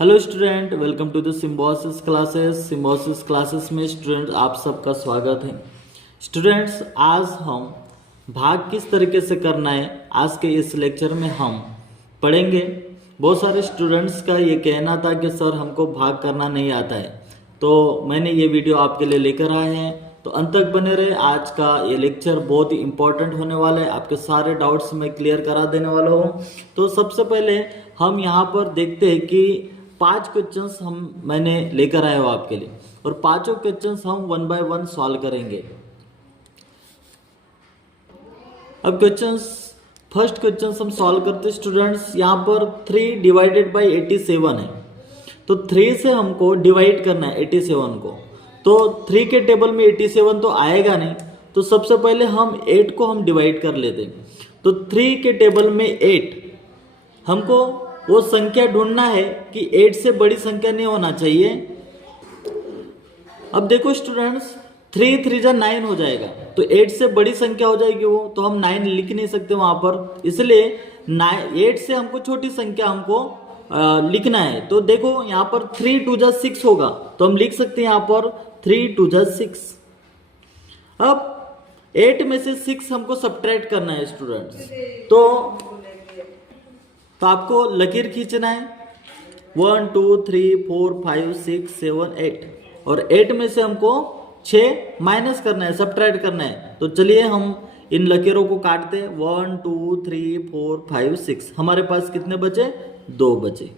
Hello student, welcome to the Symbiosis classes में student आप सबका स्वागत है। स्टूडेंट्स, आज हम भाग किस तरीके से करना है आज के इस लेक्चर में हम पढ़ेंगे। बहुत सारे स्टूडेंट्स का ये कहना था कि सर हमको भाग करना नहीं आता है, तो मैंने ये वीडियो आपके लिए लेकर आए हैं, तो अंत तक बने रहे। आज का ये लेक्चर बहुत ही इंपॉर्टेंट होने वाला है, आपके सारे डाउट्स मैं क्लियर करा देने वाला हूँ। तो सबसे पहले हम यहाँ पर देखते हैं कि 5 क्वेश्चंस मैंने लेकर आया हूँ आपके लिए, और पांचों क्वेश्चंस हम 1 बाय 1 सॉल्व करेंगे। अब फर्स्ट क्वेश्चन हम सॉल्व करते स्टूडेंट्स। यहाँ पर 3 डिवाइडेड बाई 87 है, तो 3 से हमको डिवाइड करना है 87 को। तो 3 के टेबल में 87 तो आएगा नहीं, तो सबसे पहले हम 8 को हम डिवाइड कर लेते हैं। तो 3 के टेबल में 8, हमको वो संख्या ढूंढना है कि 8 से बड़ी संख्या नहीं होना चाहिए। अब देखो स्टूडेंट्स, 3 3 जा 9 हो जाएगा, तो 8 से बड़ी संख्या हो जाएगी वो, तो हम 9 लिख नहीं सकते वहां पर, इसलिए 8 से हमको छोटी संख्या हमको लिखना है। तो देखो यहाँ पर 3 2 जा 6 होगा, तो हम लिख सकते हैं यहाँ पर 3 2 जा 6। अब 8 में से 6 हमको सब्ट्रैक्ट करना है स्टूडेंट्स, तो आपको लकीर खींचना है 1 2 3 4 5 6 7 8, और 8 में से हमको 6 माइनस करना है, सब्ट्रैक्ट करना है। तो चलिए हम इन लकीरों को काटते हैं। 1 2 3 4 5 6, हमारे पास कितने बचे? 2 बचे।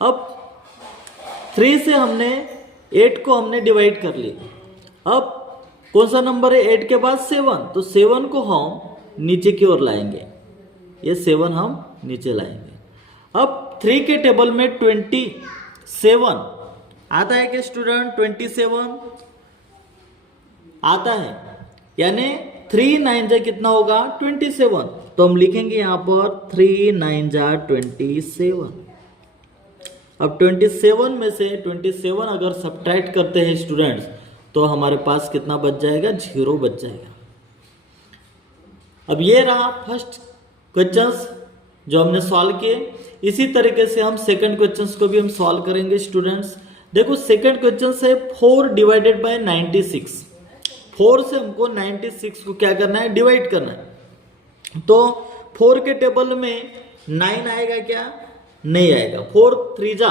अब 3 से हमने 8 को हमने डिवाइड कर लिया। अब कौन सा नंबर है 8 के बाद? 7, तो 7 को हम नीचे की ओर लाएंगे, ये 7 हम नीचे लाएंगे। अब 3 के टेबल में 27 आता है कि स्टूडेंट? 27 आता है, यानी 3 9 जा कितना होगा? 27। तो हम लिखेंगे यहां पर 3 9 जा 27। अब 27 में से 27 अगर सब्ट्रैक्ट करते हैं स्टूडेंट्स, तो हमारे पास कितना बच जाएगा? 0 बच जाएगा। अब ये रहा फर्स्ट क्वेश्चंस जो हमने सॉल्व किए। इसी तरीके से हम सेकंड क्वेश्चंस को भी हम सॉल्व करेंगे स्टूडेंट्स। देखो सेकंड क्वेश्चन है 4 डिवाइडेड बाय 96। 4 से हमको 96 को क्या करना है? डिवाइड करना है। तो 4 के टेबल में 9 आएगा क्या? नहीं आएगा। 4 3 जा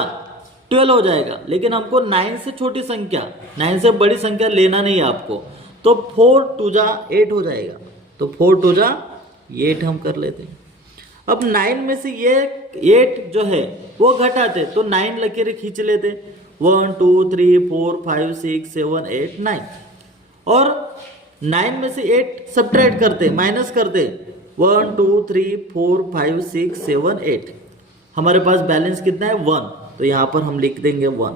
12 हो जाएगा, लेकिन हमको 9 से छोटी संख्या, 9 से बड़ी संख्या लेना नहीं है आपको। तो 4 2 जा 8 हो जाएगा, तो 4 2 जा 8 हम कर लेते हैं। अब 9 में से ये 8 जो है वो घटाते, तो 9 लकीरें खींच लेते। 1 2 3 4 5 6 7 8 9, और 9 में से 8 सब्ट्रैक्ट करते, माइनस करते। 1 2 3 4 5 6 7 8, हमारे पास बैलेंस कितना है? 1, तो यहाँ पर हम लिख देंगे 1।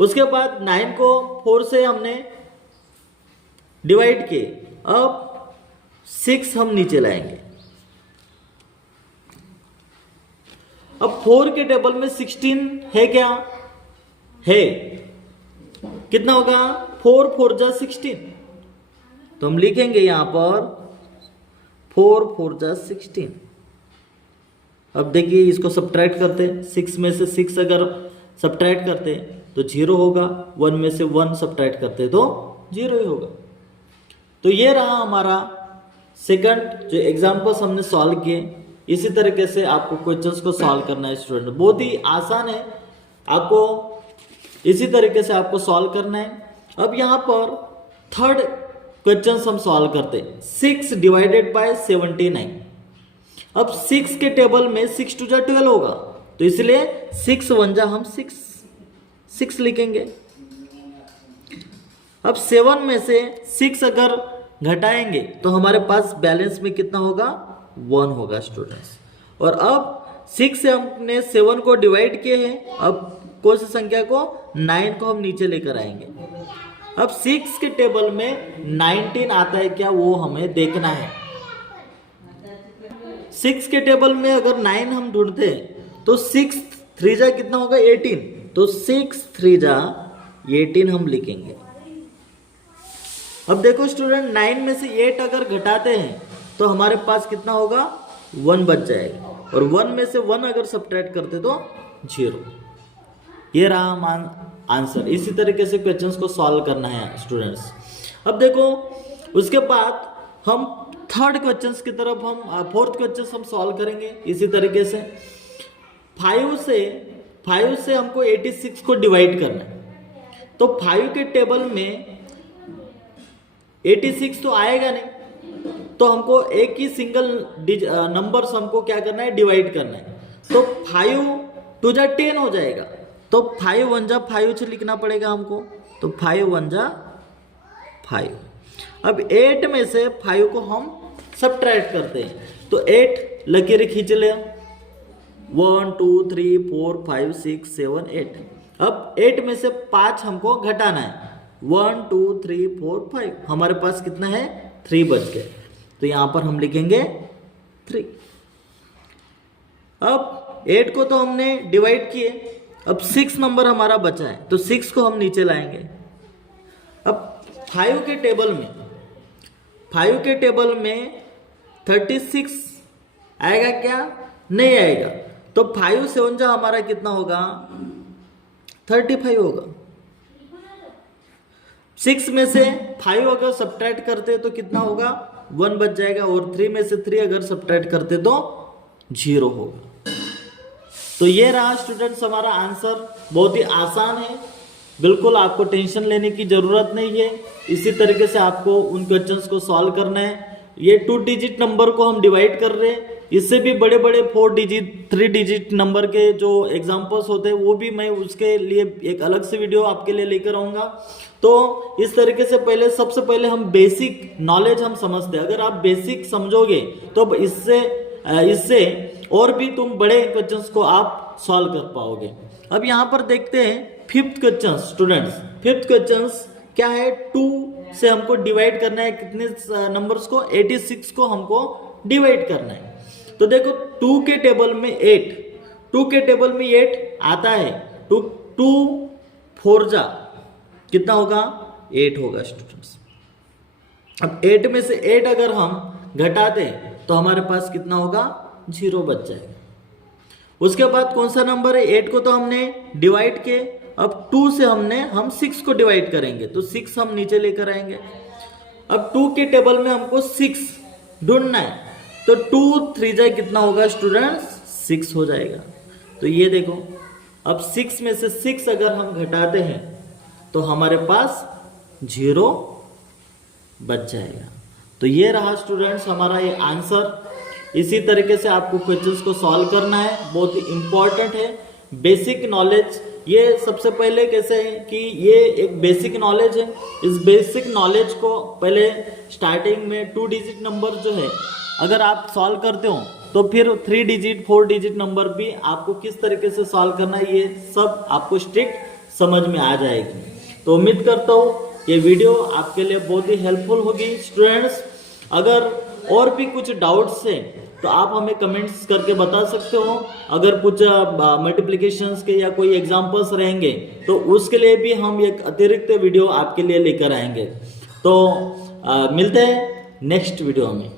उसके बाद 9 को 4 से हमने डिवाइड किए। अब 6 हम नीचे लाएंगे। अब 4 के टेबल में 16 है क्या? है। कितना होगा? 4 4 जा 16, तो हम लिखेंगे यहां पर 4 4 जा 16। अब देखिए इसको सब्ट्रैक्ट करते, 6 में से 6 अगर सब्ट्रैक्ट करते तो 0 होगा, 1 में से 1 सब्ट्रैक्ट करते तो 0 ही होगा। तो ये रहा हमारा सेकंड जो एग्जाम्पल्स हमने सॉल्व किए। इसी तरीके से आपको क्वेश्चंस को सॉल्व करना है स्टूडेंट, बहुत ही आसान है, आपको इसी तरीके से आपको सॉल्व करना है। अब यहाँ पर थर्ड क्वेश्चंस हम सॉल्व करते हैं। 6 डिवाइडेड बाय 79। अब 6 के टेबल में 6 2 जा 12 होगा, तो इसलिए 6 1 जा हम 6 लिखेंगे। अब 7 में से 6 अगर घटाएंगे तो हमारे पास बैलेंस में कितना होगा? 1 होगा स्टूडेंट्स। और अब 6 से हमने 7 को डिवाइड किए हैं, अब कौन सी संख्या को? 9 को हम नीचे लेकर आएंगे। अब 6 के टेबल में 19 आता है क्या? वो हमें देखना है। 6 के टेबल में अगर 9 हम ढूंढते हैं, तो 6 3 जा कितना होगा? 18, तो 6 3 जा 18 हम लिखेंगे। अब देखो स्टूडेंट, 9 में से 8 अगर घटाते हैं तो हमारे पास कितना होगा? 1 बच जाएगा। और 1 में से 1 अगर सब्ट्रैक्ट करते तो 0। ये रहा आंसर। इसी तरीके से क्वेश्चंस को सॉल्व करना है स्टूडेंट्स। अब देखो उसके बाद हम थर्ड क्वेश्चंस की तरफ हम फोर्थ क्वेश्चन हम सॉल्व करेंगे इसी तरीके से। 5 से हमको 86 को डिवाइड करना है। तो 5 के टेबल में 86 तो आएगा नहीं, तो हमको एक ही सिंगल नंबर्स हमको क्या करना है, डिवाइड करना है। तो 5 2 जा 10 हो जाएगा, तो 5 1 जा 5 से लिखना पड़ेगा हमको। तो 5 1 जा 5। अब 8 में से 5 को हम सब्ट्रैक्ट करते हैं, तो 8 लकीर खींच ले, 1 2 3 4 5 6 7 8। अब 8 में से 5 हमको घटाना है, 1 2 3 4 5। हमारे पास कितना है, 3 बच गए, तो यहां पर हम लिखेंगे 3। अब 8 को तो हमने डिवाइड किए, अब 6 नंबर हमारा बचा है, तो 6 को हम नीचे लाएंगे। अब 5 के टेबल में 36 आएगा क्या, नहीं आएगा। तो 5 7 जा हमारा कितना होगा, 35 होगा। 6 में से 5 अगर सब्ट्रैक्ट करते तो कितना होगा, 1 बच जाएगा, और 3 में से 3 अगर सब्ट्रैक्ट करते तो 0 होगा। तो ये रहा स्टूडेंट्स हमारा आंसर। बहुत ही आसान है, बिल्कुल आपको टेंशन लेने की जरूरत नहीं है। इसी तरीके से आपको उन क्वेश्चंस को सॉल्व करना है। ये 2 डिजिट नंबर को हम डिवाइड कर रहे हैं, इससे भी बड़े बड़े 4 डिजिट 3 डिजिट नंबर के जो एग्जांपल्स होते हैं वो भी मैं उसके लिए एक अलग से वीडियो आपके लिए लेकर आऊंगा। तो इस तरीके से सबसे पहले हम बेसिक नॉलेज हम समझते हैं। अगर आप बेसिक समझोगे तो इससे और भी तुम बड़े क्वेश्चंस को आप सॉल्व कर पाओगे। अब यहाँ पर देखते हैं fifth question students. Fifth question क्या है, 2 से हमको डिवाइड करना है, कितने नंबर्स को, 86 को हमको डिवाइड करना है। तो देखो 2 के टेबल में 8 आता है, 2 4 जा कितना होगा, 8 होगा स्टूडेंट्स। अब 8 में से 8 अगर हम घटाते तो हमारे पास कितना होगा, 0 बच जाएगा। उसके बाद कौन सा नंबर है, 8 को तो हमने डिवाइड किए, अब 2 से हम 6 को डिवाइड करेंगे, तो 6 हम नीचे लेकर आएंगे। अब 2 के टेबल में हमको 6 ढूंढना है, तो 2 3 जा कितना होगा स्टूडेंट्स, 6 हो जाएगा। तो ये देखो, अब 6 में से 6 अगर हम घटाते हैं तो हमारे पास 0 बच जाएगा। तो ये रहा स्टूडेंट्स हमारा ये आंसर। इसी तरीके से आपको क्वेश्चंस को सॉल्व करना है, बहुत ही इंपॉर्टेंट है। बेसिक नॉलेज, ये सबसे पहले कैसे है कि ये एक बेसिक नॉलेज है। इस बेसिक नॉलेज को पहले स्टार्टिंग में 2 डिजिट नंबर जो है अगर आप सॉल्व करते हो तो फिर 3 डिजिट 4 डिजिट नंबर भी आपको किस तरीके से सॉल्व करना है, ये सब आपको स्ट्रिक्ट समझ में आ जाएगी। तो उम्मीद करता हूँ ये वीडियो आपके लिए बहुत ही हेल्पफुल होगी स्टूडेंट्स। अगर और भी कुछ डाउट्स है तो आप हमें कमेंट्स करके बता सकते हो। अगर कुछ मल्टीप्लिकेशंस के या कोई एग्जांपल्स रहेंगे तो उसके लिए भी हम एक अतिरिक्त वीडियो आपके लिए लेकर आएंगे। तो मिलते हैं नेक्स्ट वीडियो में।